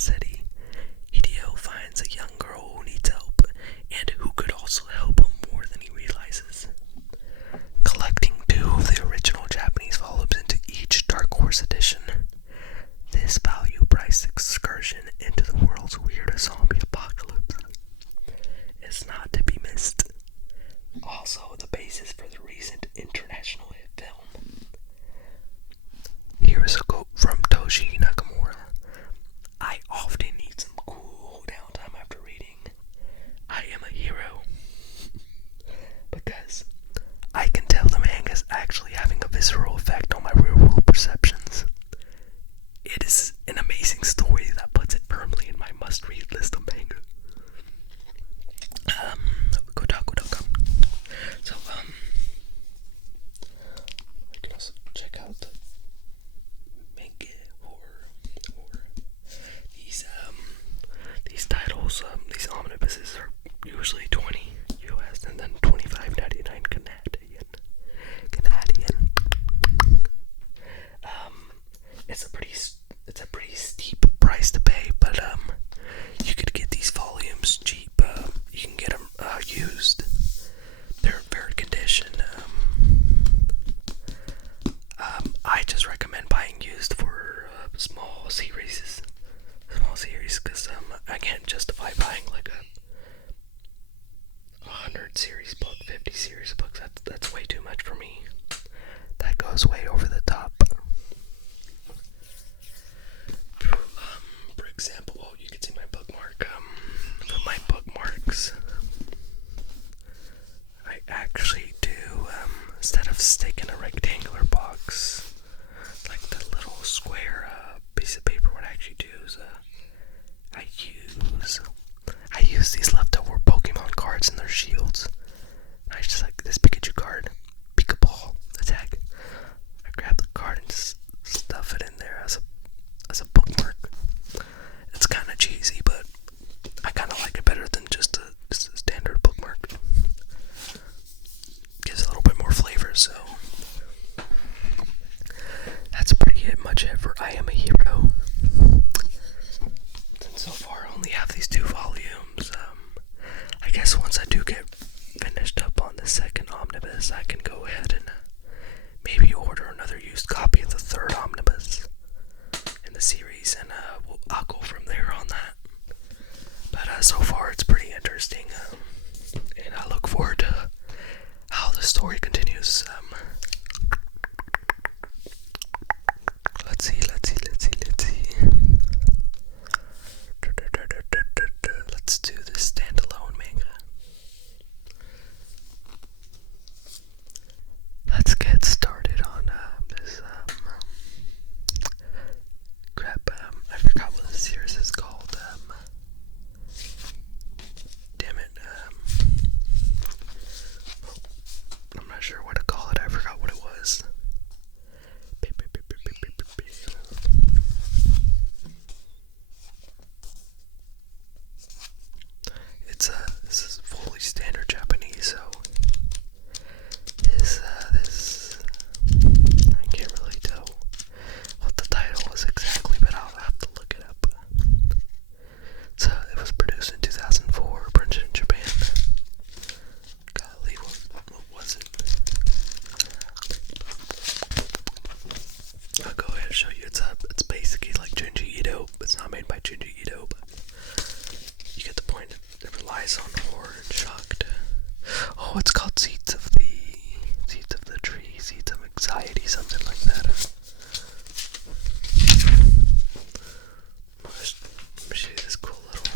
city, Hideo finds a young girl who needs help, and who could also help him more than he realizes. Collecting 2 of the original Japanese volumes into each Dark Horse edition, this value-priced excursion into the world's weirdest zombie apocalypse is not to be missed. Also, the basis for the recent international hit film. Here is a quote from Toshi Nakamura. "I often need some cool downtime after reading I Am a Hero, because I can tell the manga is actually having a visceral effect on my real-world perceptions. It is an amazing story that puts it firmly in my must-read list of manga." Kotaku.com. So, I can also check out the manga or these titles. These omnibuses are usually $20 US and then $25.99 Canadian. It's a pretty steep price to pay, but you could get these volumes cheap. You can get them used. They're in fair condition. I just recommend buying used for small series, because I can't justify buying like a 100 series book, 50 series books. That's way too much for me. That goes way over the top. For example, you can see my bookmark. My bookmarks, I actually do, instead of sticking a rectangular box, like the little square piece of paper, what I actually do is I use these leftover Pokemon cards and their shields. I just like this Pikachu card, Pokeball attack. I grab the card and just stuff it in there as a bookmark. It's kind of cheesy, but I kind of like it better than just a standard bookmark. Gives a little bit more flavor, so that's pretty much it for I Am a Hero. And so far I only have these 2 volumes. I guess once I do get finished up on the second omnibus, I can go ahead and maybe order another used copy of the 3rd omnibus in the series, and I'll go from there on that. But so far it's pretty interesting, and I look forward to how the story continues. Let's see. Let's do this standalone manga. Let's get started on this crap. I forgot what the series is called. Damn it. I'm not sure what to call it. I forgot what it was. This is fully standard Japanese, so this I can't really tell what the title is exactly, but I'll have to look it up. So it was produced in 2004, printed in Japan. Golly, what was it? I'll go ahead and show you. It's basically like Junji Ito. It's not made by Junji Ito, but you get the point. It relies on horror and shock to... Oh, it's called Seeds of the Tree, Seeds of Anxiety, something like that. Let me show you this cool little...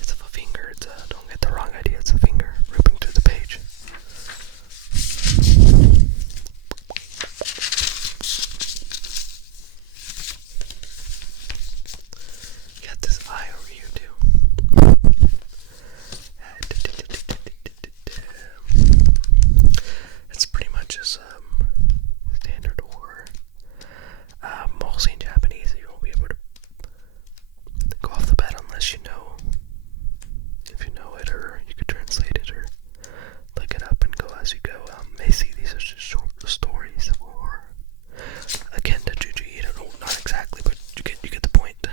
It's a finger. Don't get the wrong idea. It's a finger ripping through the page. Got this eye over here too. It's pretty much just standard horror. Mostly in Japanese. You won't be able to go off the bat unless you know. If you know it, or you could translate it, or look it up and go as you go. Basically, these are just short stories of horror. Again, to Junji Ito, no, not exactly, but you get the point.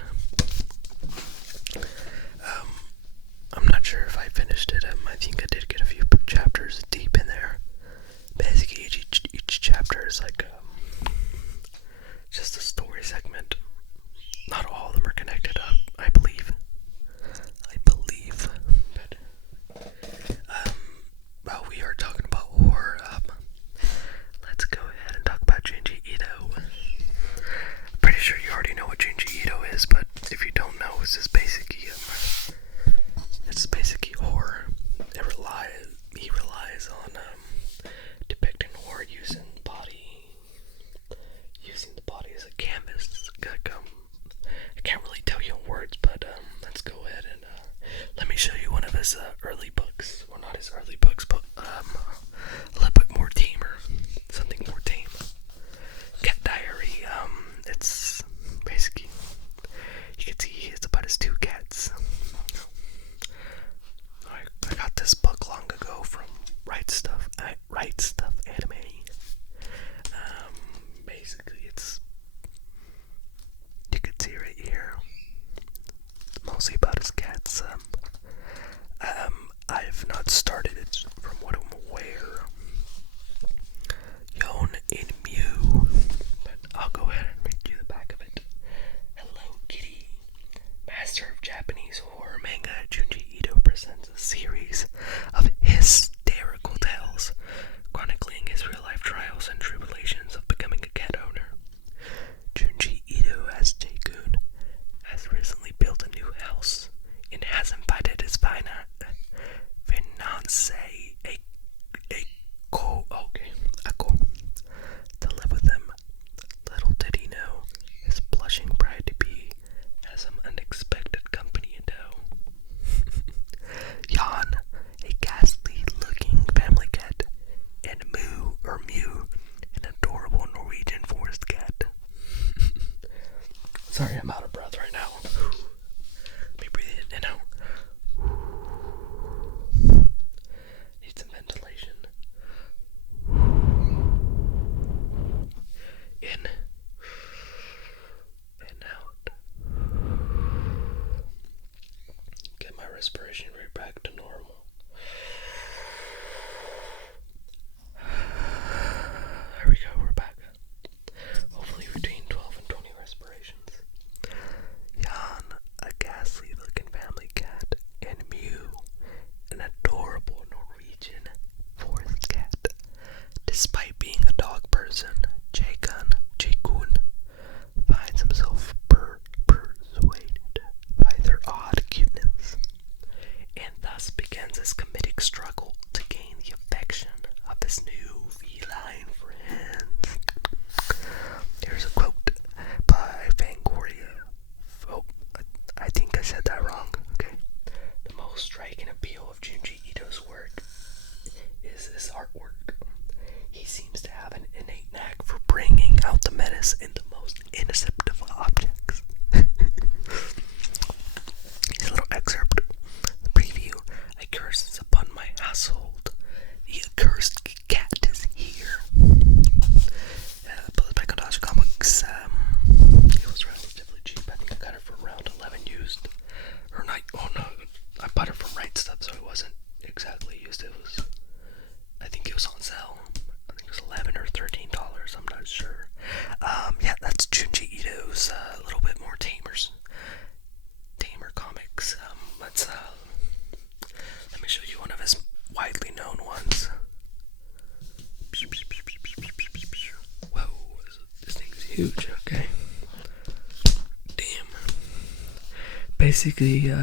think I did get a few chapters deep in there. Basically, each chapter is like just a story segment. Not all of them are connected up, I believe. But, while we are talking about horror, let's go ahead and talk about Junji Ito. Pretty sure you already know what Gingy Ito is, but if you don't know, it's basically horror. He relies on depicting horror using the body as a canvas. I can't really tell you in words, but let's go ahead and let me show you one of his early books. Well, not his early books, but a little bit more tamer, something more tame. Cat Diary. It's basically, you can see it's about his two cats. I got this book long ago from Right Stuff Anime. Basically, you can see right here, mostly about his cats. I have not started it from what I'm aware. Yon and Mew. But I'll go ahead and read you the back of it. Hello, Kitty. Master of Japanese horror manga, Junji Ito presents a series of hysterical tales chronicling his real-life trials and tribulations of becoming a cat owner. Junji Ito as J-Kun has recently built a new house and has invited his fiancée, Ako, to live with him. Little did he know, his blushing bride-to-be has some unexpected company in tow. Jan, a ghastly-looking family cat, and Mew, an adorable Norwegian forest cat. Sorry, I'm out of breath right now. Let me breathe in and out. Need some ventilation. In and out. Get my respiration rate back to normal. There we go, we're back. Hopefully between 12 and 20 respirations. Jan, a ghastly-looking family cat, and Mew, an adorable Norwegian forest cat. Despite being a dog person, J-Kun finds himself persuaded by their odd cuteness, and thus begins his comedic struggle to gain the affection of his new feline friends. Here's a quote by Fangoria. Oh, I think I said that wrong. Okay. The most striking appeal of Junji Ito's work is his artwork. He seems to have an innate knack for bringing out the menace in the most innocent of objects. Here's a little excerpt. The preview. A curse is upon my household. The accursed cat is here. Put it back on Dodge Comics. It was relatively cheap. I think I got it for around 11 used. Or not. Oh no, I bought it from Right Stuff, so it wasn't exactly used. I think it was on sale. I think it was $11 or $13. I'm not sure. Yeah, that's Junji Ito's a little bit more tamer comics. Let me show you one of his widely known ones. Whoa, this thing's huge. Okay. Damn. Basically,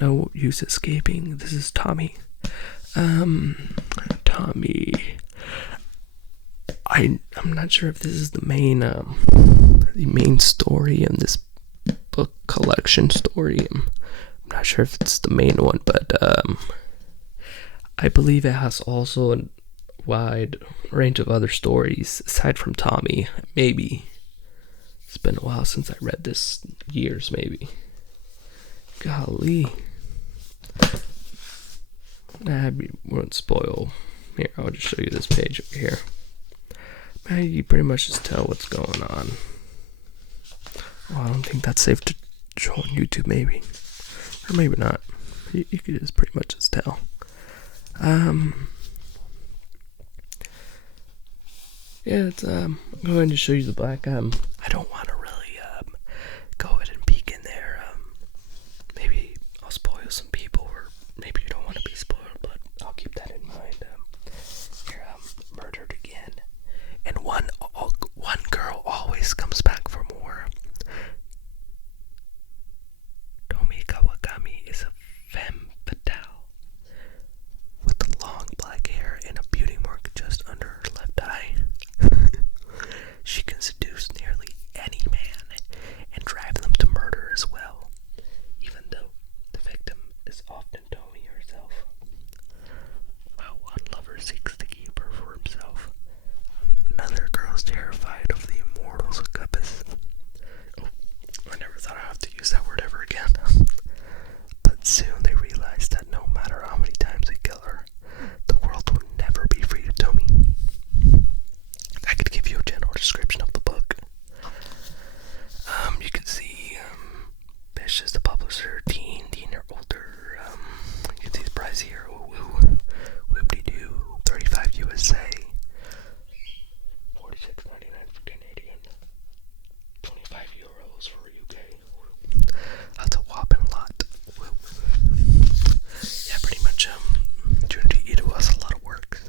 no use escaping. This is Tommy. Tommy. I'm not sure if this is the main story in this book collection story. I'm not sure if it's the main one, but I believe it has also a wide range of other stories aside from Tommy. Maybe. It's been a while since I read this. Years, maybe. Golly. I won't spoil. Here, I'll just show you this page over here. You pretty much just tell what's going on. Well, I don't think that's safe to show on YouTube, maybe. Or maybe not. You could just pretty much just tell. Yeah, it's, I'm going to show you the back. I don't want to really, go ahead and peek in there. Maybe I'll spoil some people, or maybe you don't want to be spoiled, but I'll keep that in mind. Here, murdered again. And one girl always comes back for more. Tomi Kawakami is a femme fatale with the long black hair and a beauty mark just under her left eye. She can seduce nearly any man and drive them to murder as well, even though the victim is often Tomi herself. While one lover seeks to keep her for himself, another girl is terrified of the immortals of Cupis. Oh, I never thought I'd have to use that word ever again. But soon they realize that no matter how many times they kill her, the world will never be free of Tomi. I could give you a general description of the book. You can see Bish is the publisher, Dean or older. You can see his price here. Whoop-de-doo, 35 USA, 46.99 for Canadian, 25 euros for UK. That's a whopping lot. Yeah, pretty much. Junji Ito has a lot of work.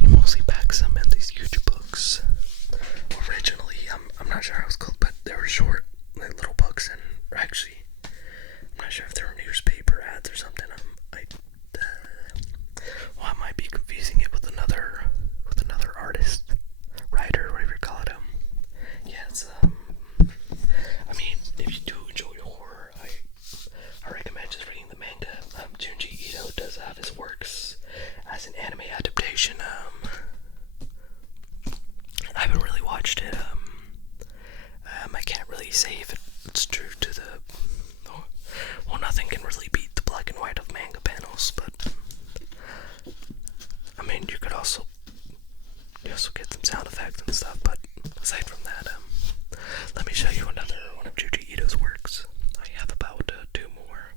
He mostly backs them in these huge books. Originally, I'm not sure how it was called, but they were short, like little books, and actually, I'm not sure if they were newspaper ads or something. I might be confusing it with another artist, writer, whatever you call it. Yeah, it's I mean, if you do enjoy horror, I recommend just reading the manga. Junji Ito does have his works as an anime adaptation. I haven't really watched it. I can't really say if it's true to the. Well, nothing can really beat the black and white of manga panels, but I mean, you also get some sound effects and stuff. But aside from that, let me show you another one of Junji Ito's works. I have about two more.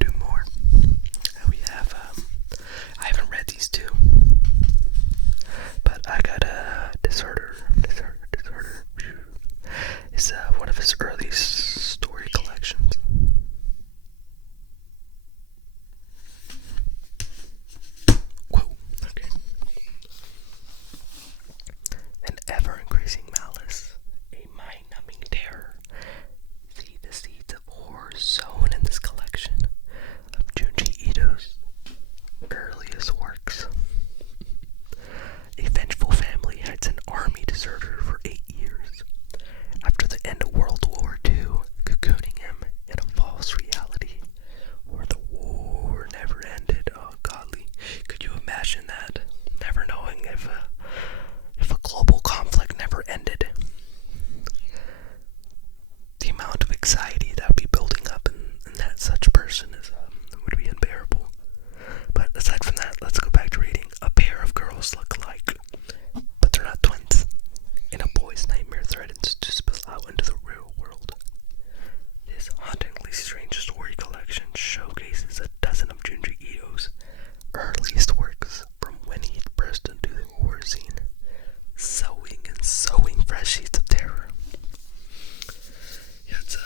Two more. We have I haven't read these two, but I got a Disorder. It's one of his early story collections. Whoa, okay. An ever-increasing malice, a mind-numbing terror. See the seeds of horror sown in this collection of Junji Ito's earliest works. A vengeful family hides an army deserter for 8 years. After the end of World War II, cocooning him in a false reality where the war never ended. Oh, godly. Could you imagine that? Never knowing if a global conflict never ended. The amount of anxiety that would be building up in that such person would be unbearable. But aside from that, let's go back to reading. A pair of girls look alike, but they're not twins, and a boy's nightmare threatens to spill out into the real world. This hauntingly strange story collection showcases a dozen of Junji Ito's earliest works from when he burst into the horror scene, sowing fresh seeds of terror. Yeah, it's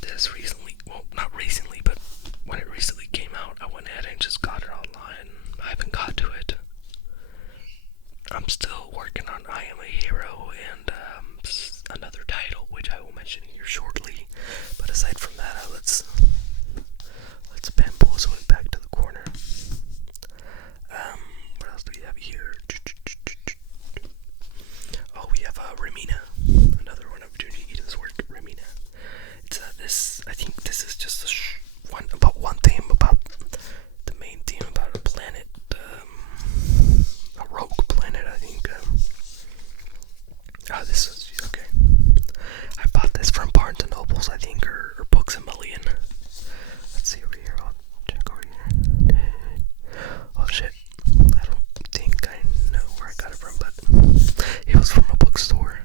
this recently, well, not recently, but when it recently came out, I went ahead and just got it online. I haven't got to it. I'm still working on I Am a Hero and another title, which I will mention here shortly. But aside from that, let's bamboozle so back to the corner. What else do we have here? Oh, we have Ramina, another one of Junji Ito's work. Ramina. It's this. I think this is just one theme about the main theme about a planet, a rogue planet. I think. This is okay. I bought this from Barnes and Nobles, I think, or Books a Million. Let's see over here. I'll check over here. Oh shit! I don't think I know where I got it from, but it was from a bookstore.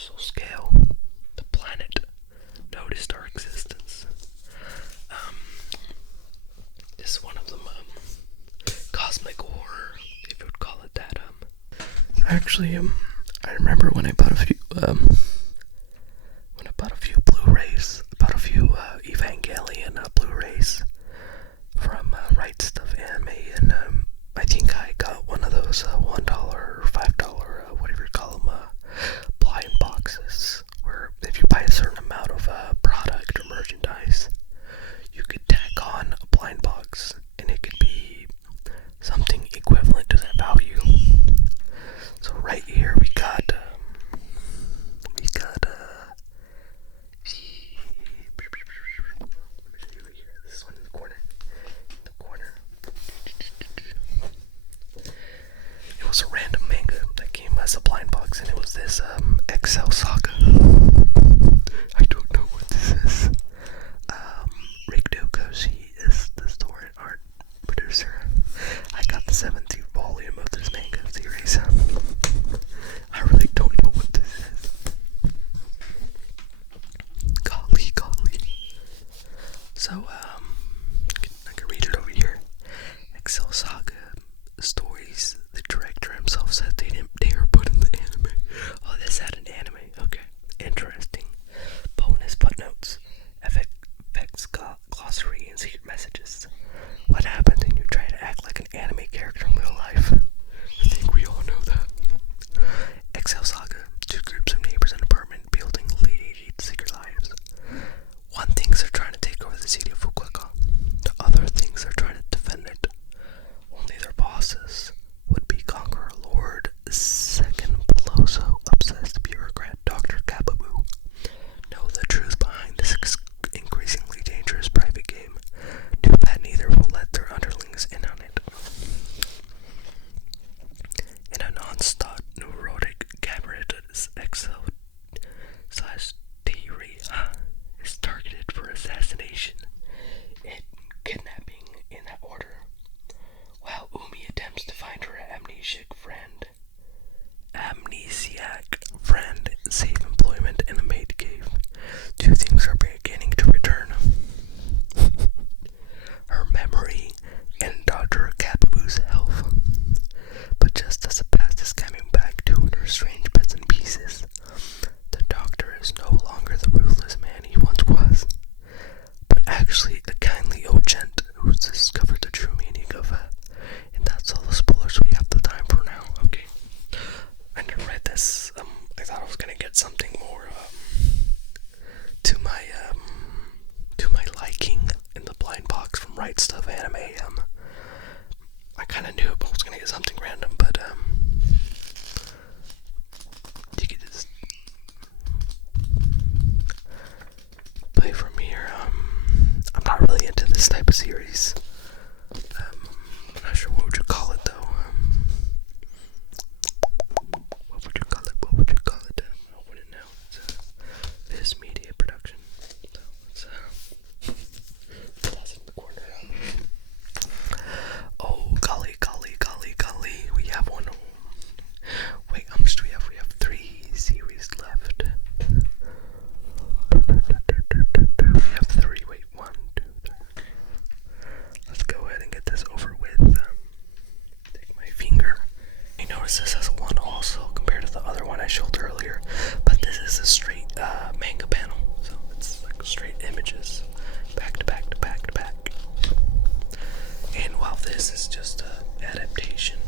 universal scale, the planet noticed our existence. This is one of them, cosmic horror, if you would call it that. Actually, I remember when I bought a few, Blu-rays, about a few Evangelion Blu-rays from Right Stuff Anime, and I think I got one of those $1 or $5, whatever you call them, blind boxes, where if you buy a certain amount of product or merchandise, you could tack on a blind box, and it could be something equivalent to that value. So right here we got this one in the corner. It was a random manga that came as a blind box, and it was this Excel Saga. I don't know what this is. Rigdo Koshi is the story and art producer. I got the 17th volume of this manga series. I really don't know what this is. Golly. So, I can read it over here. Excel Saga stories. The director himself said they were put in the anime. Oh, this had an anime. Okay, interesting. Bonus footnotes, effects, glossary, and secret messages. What happens when you try to act like an anime character in real life? I think we all know that. Excel Saga. Two groups of neighbors in an apartment building lead secret lives. One thinks they're trying to take over the city of Fukuoka. The other thinks they're trying to defend it. Only their bosses, would-be conqueror Lord Second Peloso, obsessed bureaucrat Dr. Kababoo, know the truth behind this increasingly dangerous private game. Too bad neither will let their underlings in on it. In a non-stop neurotic cabaret, Excel is targeted for assassination and kidnapping in that order, while Umi attempts to find her amnesiac friend, safe employment in a maid cave. Two things are beginning to return: her memory and Dr. Kababoo's health. But just as the past is coming back to her strange bits and pieces, the doctor is no longer the ruthless man he once was, but actually a kindly old gent who's discovered the true meaning of and that's all the spoilers we have the time for now. Okay, I never read this. I thought I was gonna get something more to my liking in the blind box from Right Stuff Anime. I kind of knew I was gonna get something random, but you could just play from here. I'm not really into this type of series. I'm not sure what would you call it though. What would you call it? I wouldn't know. It's this media production. So that's in the corner. Oh, golly. We have one. Wait, how much do we have? We have 3 series left. We have 3. Wait, 1, 2, 3. Let's go ahead and get this over with. Take my finger. You notice this has 1 also compared to the other one I showed earlier, but this is a straight manga panel, so it's like straight images, back to back to back to back. And while this is just an adaptation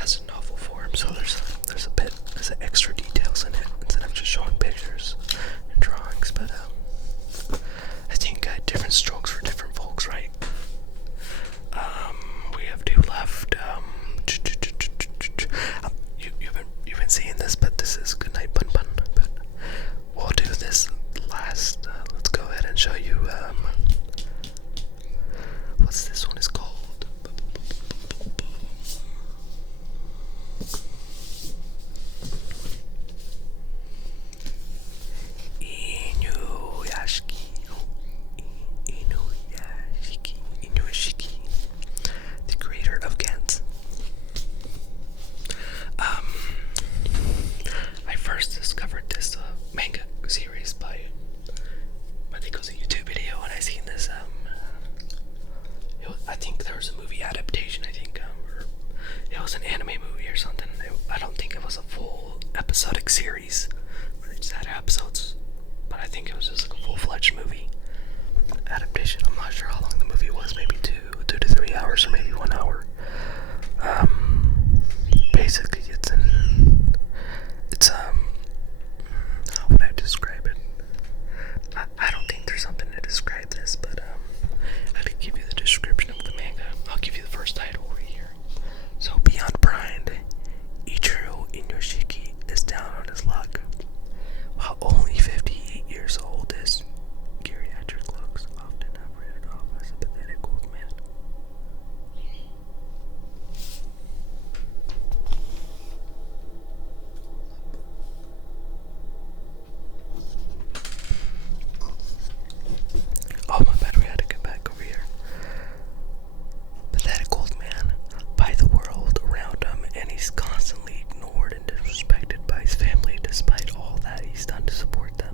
as a novel form, so there's extra details in it instead of just showing pictures and drawings. But I think different strokes for different folks, right? We have 2 left. You've been seeing this, but this is Goodnight Bun Bun. But full-fledged movie adaptation. I'm not sure how long the movie was, maybe 2 to 3 hours, or maybe 1 hour. Basically, how would I describe it? I don't think there's something to describe this, but I could give you the description of the manga. I'll give you the first title over here. So, beyond pride, Ichiro Inyoshiki is down on his luck. While only 58 years old, his geriatric looks often have written off as a pathetic old man. Oh, my bad, we had to get back over here. Pathetic old man by the world around him, and he's constantly ignored and disrespected by his family despite all that he's done to support them.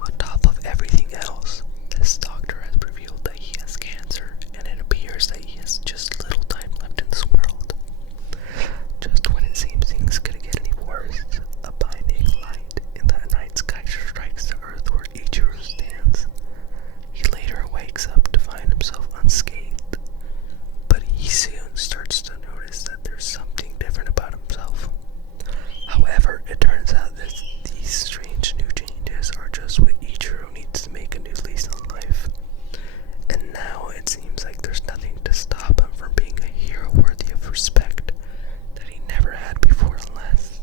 On top of everything else, this doctor has revealed that he has cancer, and it appears that he has just little time left in this world. Just when it seems things couldn't get any worse, a blinding light in the night sky strikes the earth where Ichiro stands. He later wakes up to find himself unscathed, but he soon starts to notice that there's something different about himself. However, it turns out that these strange new changes are just what Ichiro needs to make a new lease on life. And now it seems like there's nothing to stop him from being a hero worthy of respect that he never had before, unless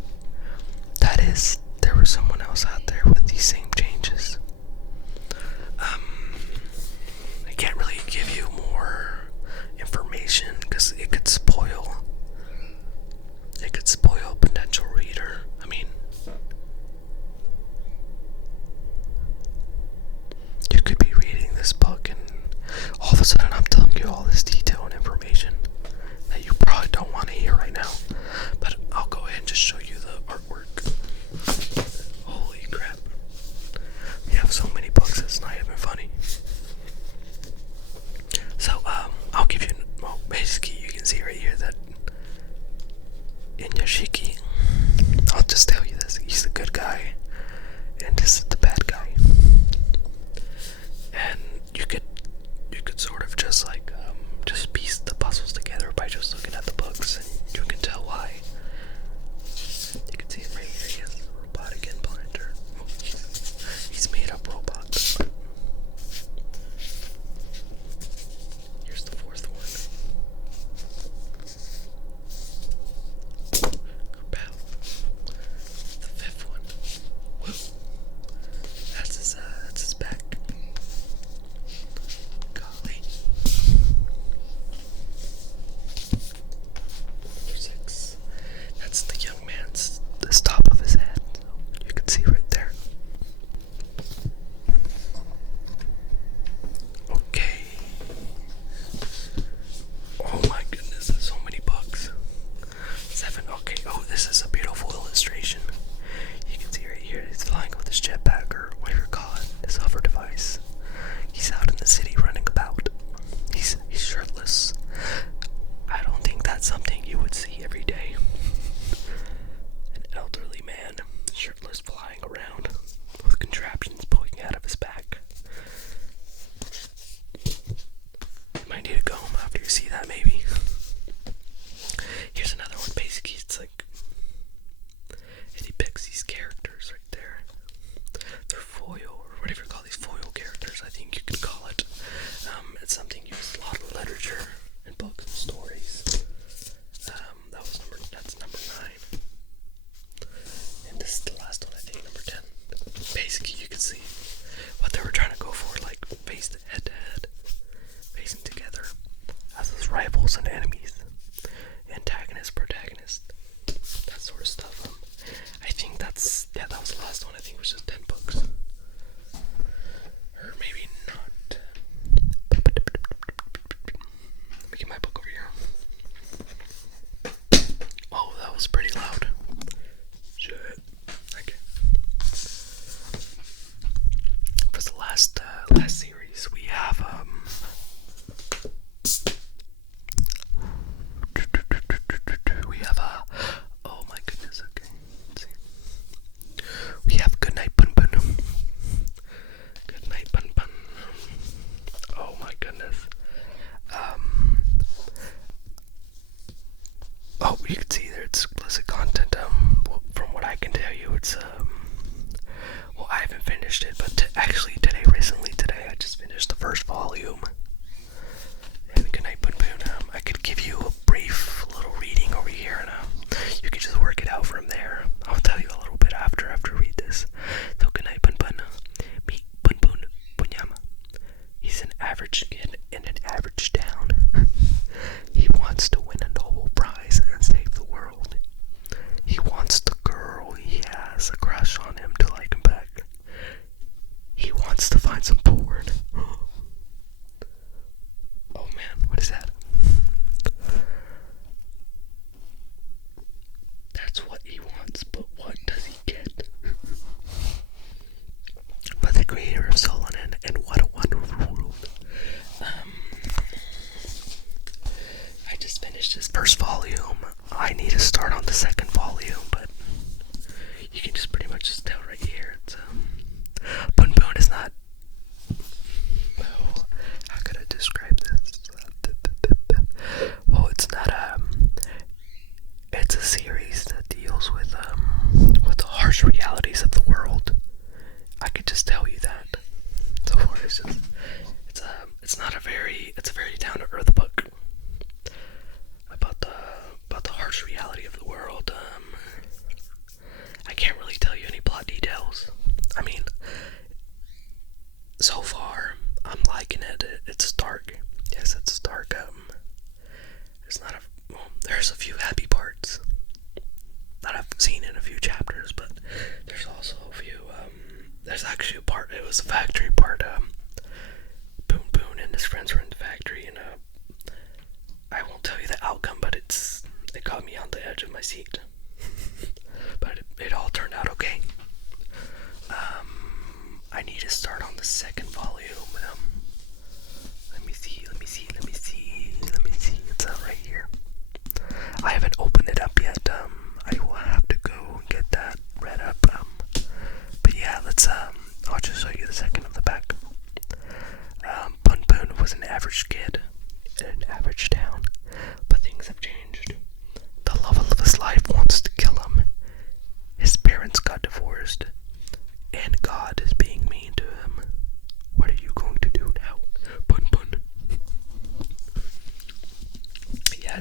that is, there was someone else out there with these same changes. I can't really give you more information because it could spoil a potential reader. I mean, you could be reading this book and all of a sudden I'm telling you all this detail and information that you probably don't want to hear right now. But I'll go ahead and just show you the artwork. Holy crap. We have so many books, it's not even funny. So, I'll give you, well, basically you can see right here that Inyoshiki, I'll just tell you this, he's the good guy, and this is the bad guy. And you could sort of just like, just piece the puzzles together by just looking at the books, and you can tell why. You can see it right here, he has a robotic implanter. He's made up robot. Here's the fourth one. Kapow. The fifth one. Woo. That's his back. Golly. Number 6. That's the young man's, the top of his head. So you can see right there. Okay. Oh my goodness, there's so many books. 7, okay, oh, this is a beautiful illustration. You can see right here, he's flying with his jetpack, or whatever you call it, his hover device. He's out in the city running about. He's shirtless. I don't think that's something you would see every day. An elderly man, shirtless, flying around, with contraptions poking out of his back. You might need to go home after you see that, maybe. Here's another one. Basically, it's like it depicts these characters right there. They're foil, or whatever you call these foil characters, I think you could call it. It's something used in a lot of literature and books and stories. That's number 9. And this is the last one, I think, number 10. Basically, you can see what they were trying to go for, like faced head to head, facing together as those rivals and enemies, antagonist, protagonist, that sort of stuff. I think that was the last one. I think it was just 10 books, or maybe not. Let me get my book over here. Oh, that was pretty loud. Shit. Okay. For the last series, we have oh my goodness. Okay. Let's see. We have Goodnight Bun Bun finished it, but recently today, I just finished the first volume. And good night, Poon Poon. I could give you a brief little reading over here, and you could just work it out from there. I'll tell you a little bit after I read this. So good night, Poon Poon. Meet Poon Poon Punyama. He's an average kid in an average town. He wants to win a Nobel Prize and save the world. He wants the girl he has a crush on him to like him back. He wants to find some porn. Oh man, what is that? That's what he wants, but what does he get? But the creator of Solanin, and what a wonderful world. I just finished this first volume. I need to start on the second volume, but you can just pretty much just tell right here. It's Poon Poon is not. Oh, how could I describe this? Well, it's not it's a series that deals with the harsh realities of the world. I could just tell you that. So far, it's a very down to earth book about the harsh reality of the world. I can't really tell you any plot details. I mean, so far I'm liking it. It's dark. Yes, it's dark. There's a few happy parts that I've seen in a few chapters, but there's also a few. There's actually a part. It was a factory part. Poon Poon and his friends were in the factory, and I won't tell you the outcome, but it got me on the edge of my seat. But it all turned out okay. I need to start on the second volume. Let me see. It's right here. I haven't opened it up yet. I will have to go and get that read up. But yeah, I'll just show you the second of the back. Poon Poon was an average kid in an average town, but things have changed. The love of his life wants to kill him. His parents got divorced, and God is being mean to him. What are you going to do now, Poon Poon? Yeah,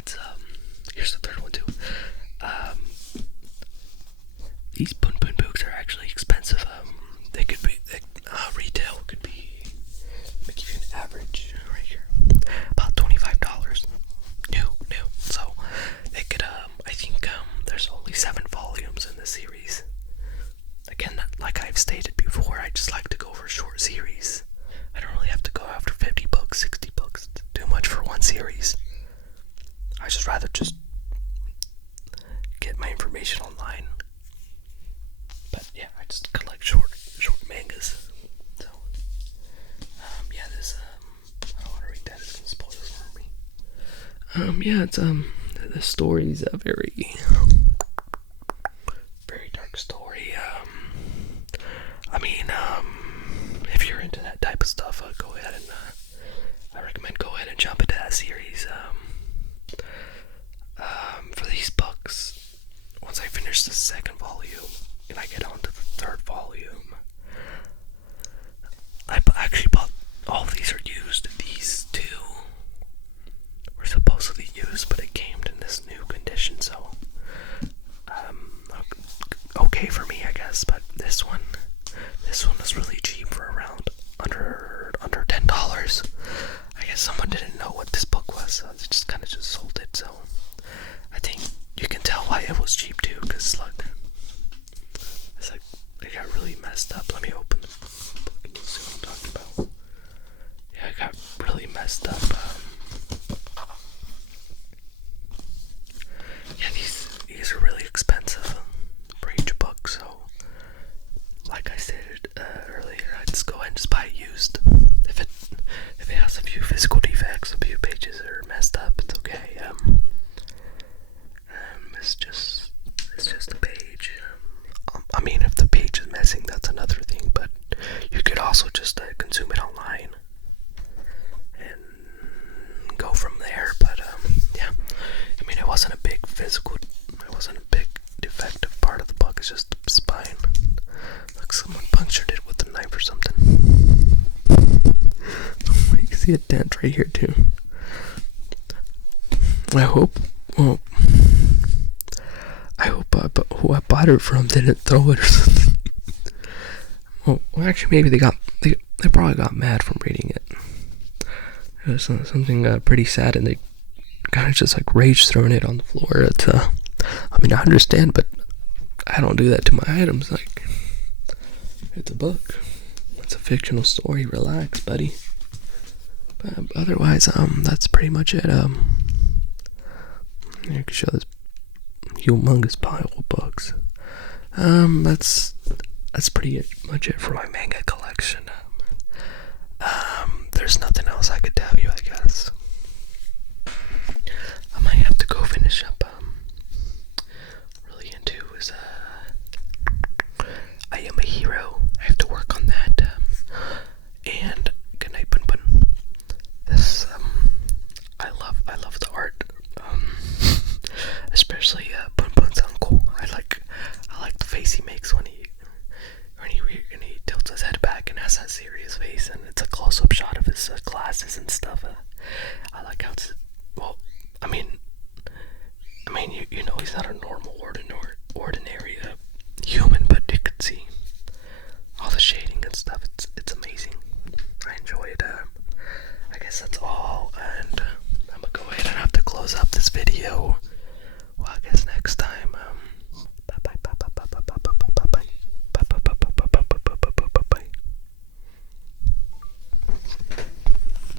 here's the third one too. These Poon Poon books are actually expensive. They could be, retail could be, let me give you an average right here, about $25. New. So they could, I think, there's only 7 volumes in this series. Again, like I've stated before, I just like to go for short series. I don't really have to go after 50 books, 60 books. It's too much for one series. I just rather just get my information online. But yeah, I just collect short mangas. So, yeah, this, I don't want to read that. It's gonna spoil this for me. Yeah, it's, the story's a very dark story. I mean, if you're into that type of stuff, go ahead and, I recommend go ahead and jump into that series. For these books, once I finish the second volume and I get on to the third volume, I actually bought, all of these are used. These two were supposedly used, but it came in this new condition, so okay for me, I guess. But this one was really cheap for around under $10. I guess someone didn't know what this book was, so they just kind of just sold it. So I think you can tell why it was cheap too, because look, it's like it got really messed up. Let me open the book and you'll see what I'm talking about. Yeah, it got really messed up. Yeah, these are really expensive for each book, so like I stated earlier, I just go ahead and just buy it used. If it has a few physical defects, a few pages are messed up, it's okay. It's just a page. I mean, if the page is missing, that's another thing, but you could also just consume it online and go from there. But yeah, I mean, it wasn't a big defective part of the book. It's just the spine. Like someone punctured it with a knife see a dent right here too. I hope who I bought it from didn't throw it or something. Well, actually, maybe they probably got mad from reading it. It was something pretty sad, and they kind of just like rage throwing it on the floor. It's I mean, I understand, but I don't do that to my items. Like, it's a book. It's a fictional story. Relax, buddy. But otherwise, that's pretty much it. I can show this humongous pile of books. That's pretty much it for my manga collection. There's nothing else I could tell you, I guess. I might have to go finish up, really into is, I Am a Hero. I have to work on that, and good night, Bun Bun. This, I love the art, especially, Bun Bun's uncle. I like the face he makes when he tilts his head back and has that serious face, and it's a close-up shot of his glasses and stuff. I like how it's, well, I mean, you know, he's not a normal, ordinary human, but you could see all the shading and stuff. It's amazing. I enjoy it. I guess that's all